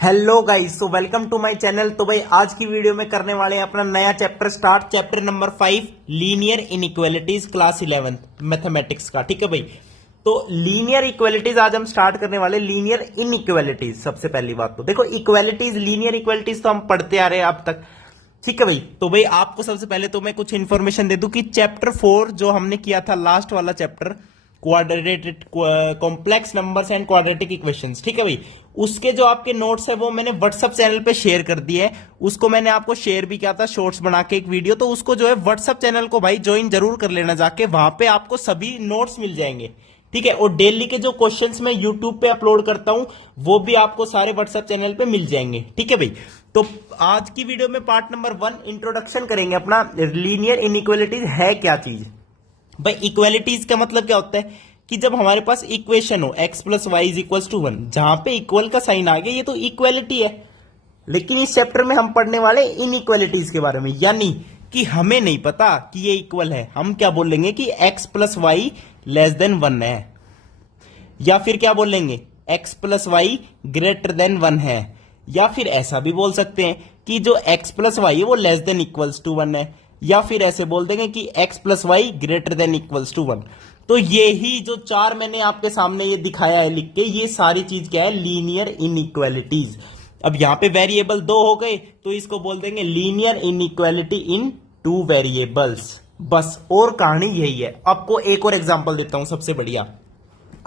Hello guys, so welcome to my channel. तो भाई आज की वीडियो में करने वाले हैं अपना नया chapter start, chapter number 5 linear inequalities class 11th mathematics का। ठीक है भाई, तो लीनियर इक्वालिटीज आज हम स्टार्ट करने वाले। लीनियर इनइक्वालिटीज, सबसे पहली बात तो देखो इक्वालिटीज, लीनियर इक्वालिटीज तो हम पढ़ते आ रहे हैं अब तक। ठीक है भाई, तो भाई आपको सबसे पहले तो मैं कुछ इंफॉर्मेशन दे दूं कि चैप्टर 4 जो हमने किया था, लास्ट वाला chapter, quadratic complex numbers and quadratic equations, ठीक है भाई, उसके जो आपके नोट्स है वो मैंने व्हाट्सएप चैनल पे शेयर कर दिए है। उसको मैंने आपको शेयर भी किया था शॉर्ट्स बना के एक वीडियो, तो उसको जो है व्हाट्सएप चैनल को भाई ज्वाइन जरूर कर लेना जाके, वहां पे आपको सभी नोट्स मिल जाएंगे। ठीक है, और डेली के जो क्वेश्चंस मैं यूट्यूब पे अपलोड करता हूं वो भी आपको सारे व्हाट्सएप चैनल पे मिल जाएंगे। ठीक है भाई, तो आज की वीडियो में पार्ट नंबर 1 इंट्रोडक्शन करेंगे अपना, लीनियर इनइक्वालिटीज है क्या चीज। भाई इक्वालिटीज का मतलब क्या होता है कि जब हमारे पास इक्वेशन हो x plus y is equal to 1, जहां पे इक्वल का साइन आ गया, ये तो इक्वालिटी है। लेकिन इस चैप्टर में हम पढ़ने वाले इनइक्वालिटीज के बारे में, यानी कि हमें नहीं पता कि ये इक्वल है, हम क्या बोलेंगे कि x plus y less than 1 है, या फिर क्या बोलेंगे x plus y greater than 1 है, या फिर ऐसा भी बोल सकते हैं कि जो x प्लस वाई है वो लेस देन इक्वल्स टू 1 है, या फिर ऐसे बोल देंगे कि x plus y greater than equals to 1। तो ये ही जो चार मैंने आपके सामने ये दिखाया है लिख के, ये सारी चीज क्या है, लीनियर इनइक्वालिटीज। अब यहां पे वेरिएबल दो हो गए तो इसको बोल देंगे linear inequality in two variables. बस, और कहानी यही है। आपको एक और एग्जांपल देता हूं सबसे बढ़िया।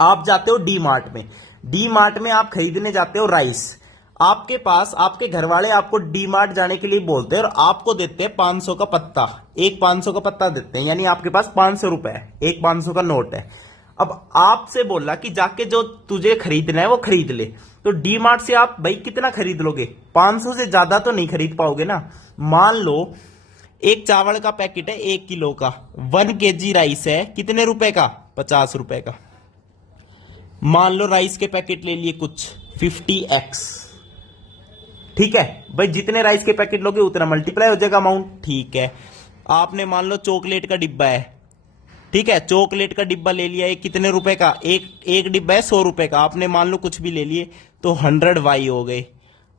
आप जाते हो डी मार्ट में, डी मार्ट में आप खरीदने जाते हो राइस। आपके पास आपके घर वाले आपको डी मार्ट जाने के लिए बोलते हैं और आपको देते हैं 500 का पत्ता, एक 500 का पत्ता देते हैं, यानी आपके पास 500 रुपए है, एक 500 का नोट है। अब आपसे बोला कि जाके जो तुझे खरीदना है वो खरीद ले, तो डी मार्ट से आप भाई कितना खरीद लोगे, 500 से ज्यादा तो नहीं खरीद पाओगे ना। मान लो एक चावल का पैकेट है 1 किलो का, 1 केजी राइस है, कितने रुपए का, 50 रुपए का। मान लो राइस के पैकेट ले लिए कुछ 50x, ठीक है भाई, जितने राइस के पैकेट लोगे उतना मल्टीप्लाई हो जाएगा अमाउंट। ठीक है, आपने मान लो चॉकलेट का डिब्बा है, ठीक है, चॉकलेट का डिब्बा ले लिया, एक कितने रुपए का, एक डिब्बा है 100 रुपए का, आपने मान लो कुछ भी ले लिए तो 100y हो गए।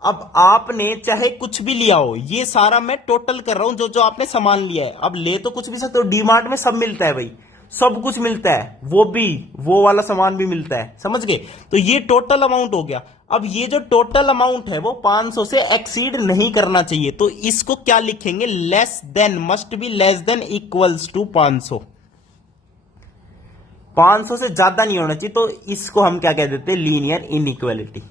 अब आपने चाहे कुछ भी लिया हो, ये सारा मैं टोटल कर रहा हूं जो जो आपने सामान लिया है। अब ले तो कुछ भी सकते हो, डीमार्ट में सब मिलता है भाई, सब कुछ मिलता है, वो भी वो वाला सामान भी मिलता है, समझ गए। तो ये टोटल अमाउंट हो गया। अब ये जो टोटल अमाउंट है वो 500 से एक्सीड नहीं करना चाहिए, तो इसको क्या लिखेंगे, less than, must be less than equals to 500। 500 से ज्यादा नहीं होना चाहिए, तो इसको हम क्या कह देते हैं, लीनियर इनइक्वालिटी।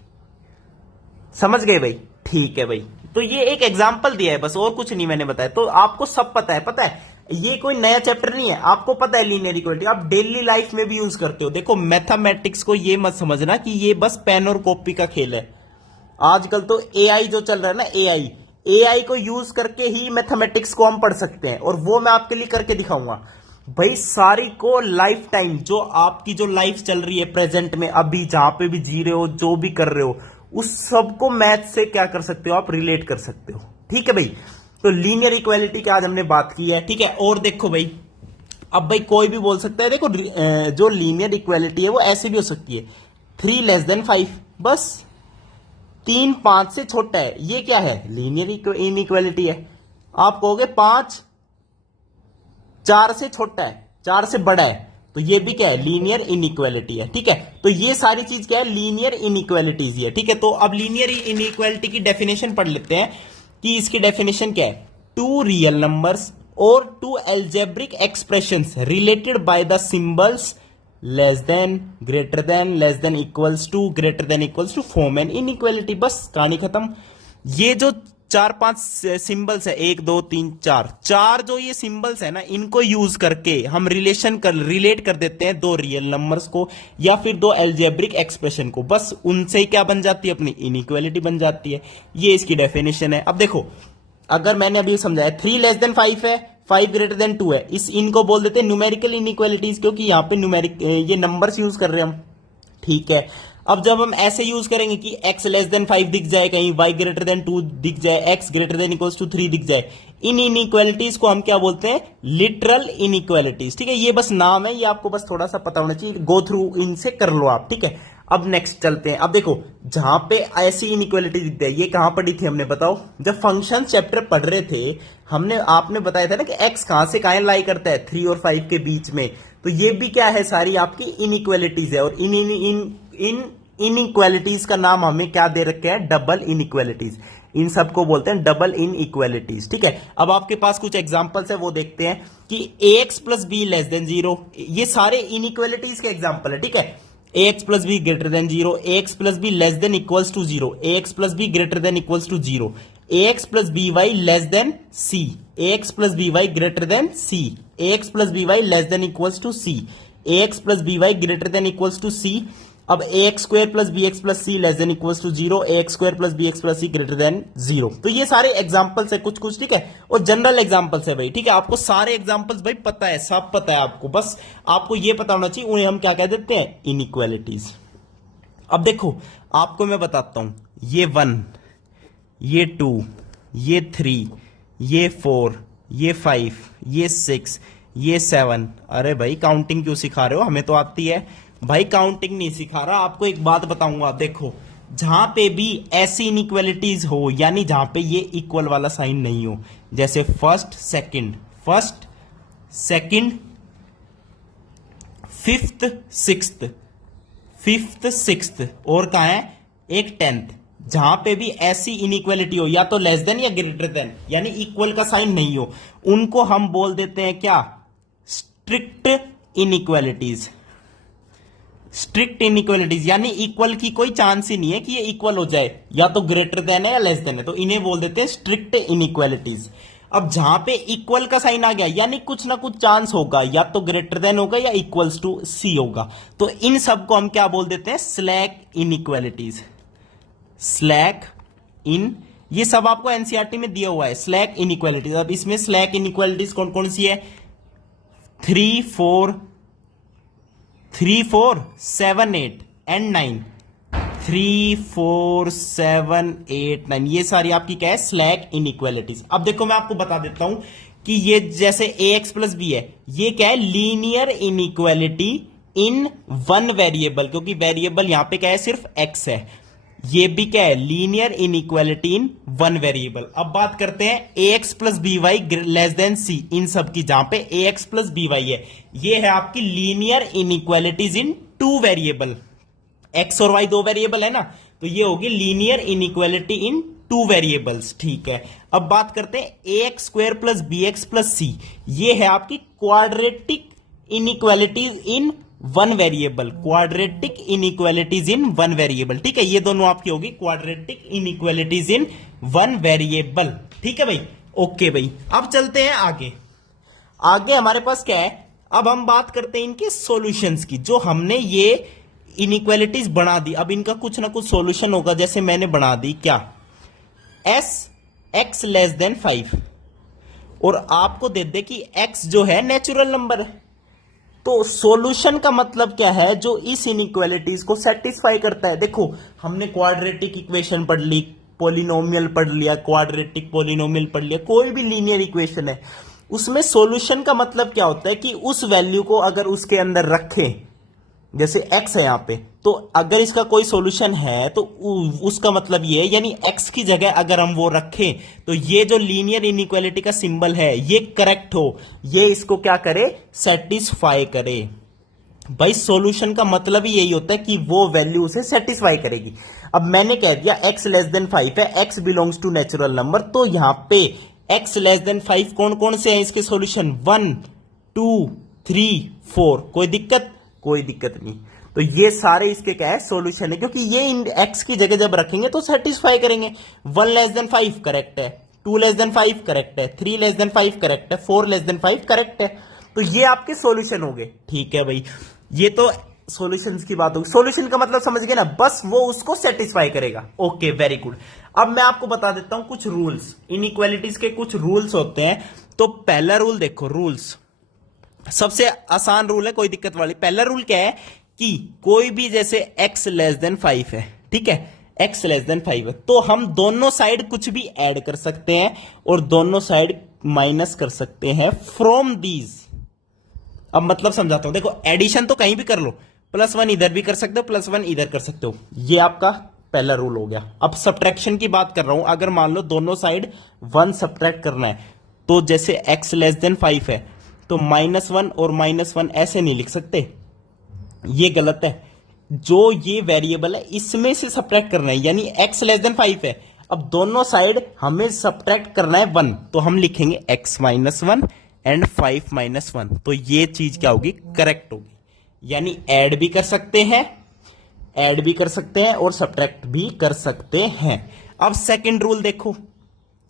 समझ गए भाई, ठीक है भाई। तो ये एक एग्जांपल दिया है बस, और कुछ नहीं मैंने बताया, तो आपको सब पता है, ये कोई नया चैप्टर नहीं है, आपको पता है लीनियर इक्वालिटी, आप डेली लाइफ में भी यूज करते हो। देखो मैथमेटिक्स को ये मत समझना कि ये बस पेन और कॉपी का खेल है। आजकल तो एआई जो चल रहा है ना, एआई को यूज करके ही मैथमेटिक्स को हम पढ़ सकते हैं, और वो मैं आपके लिए करके दिखाऊंगा भाई। सारी को लाइफ टाइम, जो आपकी जो लाइफ चल रही है प्रेजेंट में, अभी जहां पे भी जी रहे हो, जो भी कर रहे हो, उस सबको मैथ से क्या कर सकते हो, आप रिलेट कर सकते हो। ठीक है भाई, तो लीनियर इक्वालिटी की आज हमने बात की है। ठीक है, और देखो भाई, अब भाई कोई भी बोल सकता है, देखो जो लीनियर इक्वालिटी है वो ऐसे भी हो सकती है, 3 लेस देन 5, बस 3 5 से छोटा है, ये क्या है, लीनियर इनइक्वालिटी है। आप कहोगे 5 4 से छोटा है, 4 से बड़ा है, तो ये भी क्या है, लीनियर इनइक्वालिटी है। ठीक है, तो ये सारी चीज क्या है, लीनियर इनइक्वालिटीज ही है। ठीक है, तो अब लीनियर इनइक्वालिटी की डेफिनेशन पढ़ लेते हैं कि इसकी डेफिनेशन क्या है, टू रियल नंबर्स और two algebraic expressions related by the symbols less than, greater than, less than equals to, greater than equals to form an inequality. बस कहानी खत्म। ये जो 4-5 सिंबल्स है, 1 2 3 4 जो ये सिंबल्स है ना, इनको यूज करके हम रिलेट कर देते हैं दो रियल नंबर्स को या फिर दो एल्जेब्रिक एक्सप्रेशन को, बस उनसे क्या बन जाती है, अपनी इनइक्वालिटी बन जाती है। ये इसकी डेफिनेशन है। अब देखो, अगर मैंने अभी समझाया 3 लेस देन 5 है, 5 ग्रेटर देन 2 है, इनको बोल देते हैं न्यूमेरिकल इनइक्वालिटीज, क्योंकि यहां पे न्यूमेरिक ये नंबर्स यूज कर रहे हैं हम। ठीक है, अब जब हम ऐसे यूज करेंगे कि x लेस देन 5 दिख जाए, कहीं y ग्रेटर देन 2 दिख जाए, x greater than equals to 3 दिख जाए, इन इनइक्वालिटीज को हम क्या बोलते हैं, लिटरल इनइक्वालिटीज। ठीक है, ये बस नाम है, ये आपको बस थोड़ा सा पता होना चाहिए, गो थ्रू इनसे कर लो आप। ठीक है, अब नेक्स्ट चलते हैं। अब देखो जहां पे ऐसी इनइक्वालिटी दिखती है, ये कहां पढ़ी थी हमने बताओ? जब फंक्शन चैप्टर पढ़ रहे थे हमने, आपने बताया था ना कि एक्स कहां से कहां लाई करता है, 3 और 5 के बीच में। तो ये भी क्या है, सारी आपकी इनइक्वालिटीज है। और इन इनइक्वालिटीज का नाम हमें क्या दे रखे हैं? Double inequalities. इन सबको बोलते हैं डबल इनइक्वालिटीज। ठीक है, अब आपके पास कुछ एग्जांपल्स है वो देखते हैं कि ax plus b less then 0, ये सारे इनइक्वालिटीज के एग्जांपल है। ठीक है, ax plus b greater than 0, ax plus b less than equals to 0, ax plus b greater than equals to 0, ax plus b y less than c, ax plus b y greater than c, ax plus b y less than equals to c, ax plus b y greater than equals to c। अब ax square plus bx plus c less than equals to 0, ax square plus bx plus c greater than 0। तो ये सारे examples है कुछ कुछ। ठीक है, और जनरल एग्जांपल्स है भाई। ठीक है, आपको सारे एग्जांपल्स भाई पता है, सब पता है आपको, बस आपको ये पता होना चाहिए उन्हें हम क्या कह देते हैं? इनइक्वालिटीज। अब देखो आपको मैं बताता हूं, ये 1, ये 2, ये 3, ये 4, ये 5, ये 6, ये 7। अरे भाई काउंटिंग क्यों सिखा रहे हो? हमें तो आती है भाई। काउंटिंग नहीं सिखा रहा, आपको एक बात बताऊंगा। देखो जहां पे भी ऐसी इनइक्वालिटीज हो, यानी जहां पे ये इक्वल वाला साइन नहीं हो, जैसे फर्स्ट सेकंड, फिफ्थ सिक्स्थ, और कहा है एक 10th, जहां पे भी ऐसी इनइक्वालिटी हो, या तो लेस देन या ग्रेटर देन, यानी इक्वल का साइन नहीं हो, उनको हम बोल देते हैं क्या? Strict inequalities. स्ट्रिक्ट इनइक्वालिटीज यानी इक्वल की कोई चांस ही नहीं है कि ये इक्वल हो जाए, या तो ग्रेटर देन है या लेस देन है, तो इन्हें बोल देते हैं स्ट्रिक्ट इनइक्वालिटीज। अब जहां पे इक्वल का साइन आ गया, यानी कुछ ना कुछ चांस होगा, या तो ग्रेटर देन होगा या इक्वल्स टू सी होगा, तो इन सब को हम क्या बोल देते हैं? Slack inequalities. स्लैक इन, ये सब आपको एनसीईआरटी में दिया हुआ है, स्लैक इनइक्वालिटीज। अब इसमें स्लैक इनइक्वालिटीज कौन कौन सी है? 3, 4, 7, 8 एंड 9। 3, 4, 7, 8, 9, ये सारी आपकी क्या है? Slack inequalities. अब देखो मैं आपको बता देता हूं कि ये जैसे ax प्लस बी है, ये क्या है? Linear inequality in one variable, क्योंकि वेरिएबल यहां पे क्या है? सिर्फ x है। ये भी क्या है? Linear inequality in one variable. अब बात करते हैं ax plus b y less than c, इन सब की, जहां पे ax प्लस बी वाई है, ये है आपकी linear inequalities in two variable. x और y दो वेरिएबल है ना, तो ये होगी linear inequality in two variables. ठीक है, अब बात करते हैं ax square plus b x plus c, ये है आपकी quadratic inequalities in one variable. Quadratic inequalities in one variable. ठीक है, ये दोनों आपकी होगी quadratic inequalities in one variable. ठीक है भाई, ओके भाई। अब चलते हैं आगे। आगे हमारे पास क्या है? अब हम बात करते हैं इनके सॉल्यूशंस की। जो हमने ये इनइक्वालिटीज बना दी, अब इनका कुछ ना कुछ सॉल्यूशन होगा। जैसे मैंने बना दी क्या? x लेस देन 5, और आपको दे दे कि x जो है नेचुरल नंबर है, तो सॉल्यूशन का मतलब क्या है? जो इस इनइक्वालिटीज को सेटिस्फाई करता है। देखो हमने क्वाड्रेटिक इक्वेशन पढ़ ली, पॉलिनोमियल पढ़ लिया, क्वाड्रेटिक पॉलिनोमियल पढ़ लिया, कोई भी लीनियर इक्वेशन है, उसमें सॉल्यूशन का मतलब क्या होता है? कि उस वैल्यू को अगर उसके अंदर रखें, जैसे x है यहां पे, तो अगर इसका कोई सॉल्यूशन है तो उसका मतलब ये है, यानी x की जगह अगर हम वो रखें तो ये जो लीनियर इनइक्वालिटी का सिंबल है ये करेक्ट हो, ये इसको क्या करे? सेटिस्फाई करे। भाई सॉल्यूशन का मतलब ही यही होता है कि वो वैल्यू उसे सेटिस्फाई करेगी। अब मैंने कह दिया x लेस देन 5 है, x belongs to natural number, तो यहां पे x लेस देन 5 कौन कौन से हैं इसके सॉल्यूशन? 1, 2, 3, 4। कोई दिक्कत? कोई दिक्कत नहीं। तो ये सारे इसके क्या है? सॉल्यूशन है, क्योंकि ये x की जगह जब रखेंगे तो सेटिस्फाई करेंगे। 1 लेस देन 5 करेक्ट है, 2 लेस देन 5 करेक्ट है, 3 लेस देन 5 करेक्ट है, 4 लेस देन 5 करेक्ट है। तो ये आपके सॉल्यूशन हो गए। ठीक है भाई, ये तो सॉल्यूशंस की बात होगी। सॉल्यूशन का मतलब समझ गए ना, बस वो उसको सेटिस्फाई करेगा। Okay, very good. अब मैं आपको बता देता हूं कुछ रूल्स, इनइक्वालिटीज के कुछ रूल्स होते हैं। तो पहला रूल देखो, रूल्स सबसे आसान रूल है, कोई दिक्कत वाली। पहला रूल क्या है? कि कोई भी जैसे x लेस देन 5 है, ठीक है, x लेस देन 5 है, तो हम दोनों साइड कुछ भी ऐड कर सकते हैं और दोनों साइड माइनस कर सकते हैं फ्रॉम दीज। अब मतलब समझाता हूं, देखो एडिशन तो कहीं भी कर लो, +1 इधर भी कर सकते हो, +1 इधर कर सकते हो। ये आपका पहला रूल हो गया। अब सब्ट्रैक्शन की बात कर रहा हूं, अगर मान लो दोनों साइड 1 सब्ट्रैक्ट करना है, तो जैसे x < 5 है तो -1 और -1 ऐसे नहीं लिख सकते, ये गलत है। जो ये वेरिएबल है इसमें से सब्ट्रैक्ट करना है, यानी x < 5 है, अब दोनों साइड हमें सब्ट्रैक्ट करना है 1, तो हम लिखेंगे x - 1 एंड 5 - 1, तो ये चीज क्या होगी, करेक्ट होगी। यानी ऐड भी कर सकते हैं और सब्ट्रैक्ट भी कर सकते हैं। अब सेकंड रूल देखो,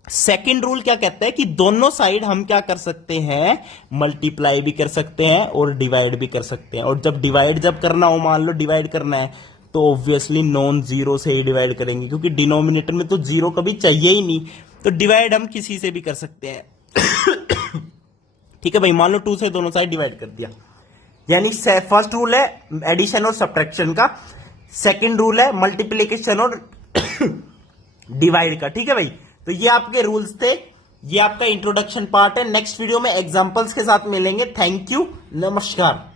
सेकंड रूल क्या कहता है कि दोनों साइड हम क्या कर सकते हैं, मल्टीप्लाई भी कर सकते हैं और डिवाइड भी कर सकते हैं। और जब डिवाइड जब करना हो, मान लो डिवाइड करना है, तो ऑब्वियसली नॉन जीरो से ही डिवाइड करेंगे, क्योंकि डिनोमिनेटर में तो जीरो कभी चाहिए ही नहीं, तो डिवाइड हम किसी से भी कर सकते हैं। ठीक है भाई, मान लो 2 से दोनों साइड डिवाइड कर दिया, यानी फर्स्ट रूल है एडिशन और सब्ट्रैक्शन का, सेकंड रूल है मल्टीप्लिकेशन और डिवाइड का। ठीक है भाई, तो ये आपके रूल्स थे, ये आपका इंट्रोडक्शन पार्ट है। नेक्स्ट वीडियो में एग्जांपल्स के साथ मिलेंगे। थैंक यू, नमस्कार।